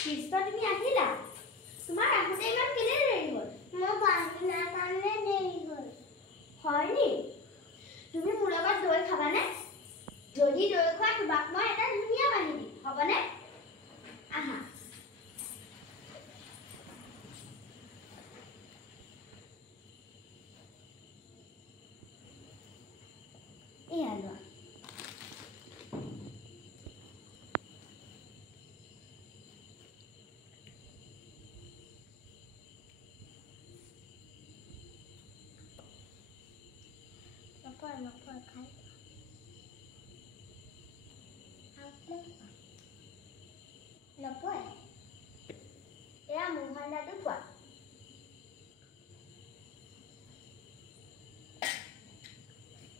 কৃষ্ণ তুমি আহিলা তোমাৰ আহোঁতে ইমান কেলে দেৰি হ'ল মোৰ বাহিনাৰ কাৰণে দেৰি হ'ল হয়নি তুমি মোৰ লগত দৈ খাবানে যদি দৈ খোৱা তোমাক মই এটা ধুনীয়া বাঢ়ি দিম হ'বনে আহা এয়া লোৱা নপৰ খাই নপৰে এয়া মোহনদাটো খোৱা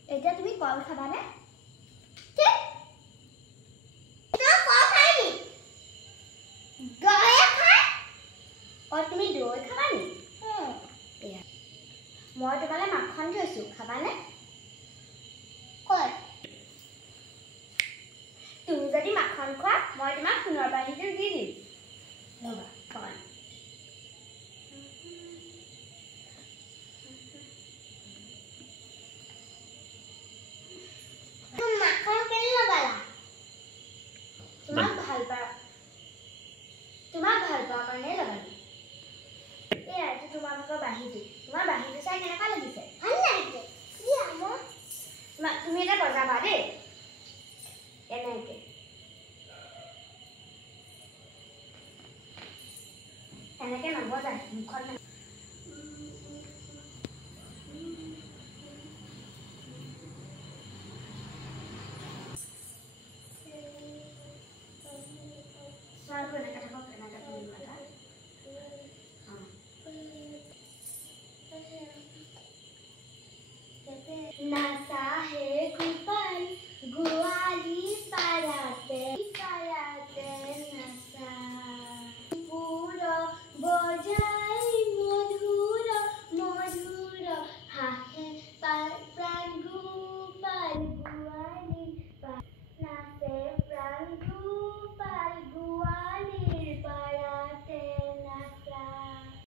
এতিয়া তুমি কল খাবানে তুমি দৈ খাবা নি মই তোমালে মাখন থৈছো খাবানে তুমি যদি মাখন খোৱা মই তোমাক সোণৰ বাঢ়িটো দি দিম ৰ'বা খাবা তোমাক ভাল পোৱা কাৰণে লগালো এয়া এইটো তোমালোকৰ বাঢ়িটো তোমাৰ বাঢ়িটো চাই কেনেকুৱা লাগিছে ভাল লাগিছে তুমি এটা বজাবা দেই এনেকে এনেকে নবজায় মুখত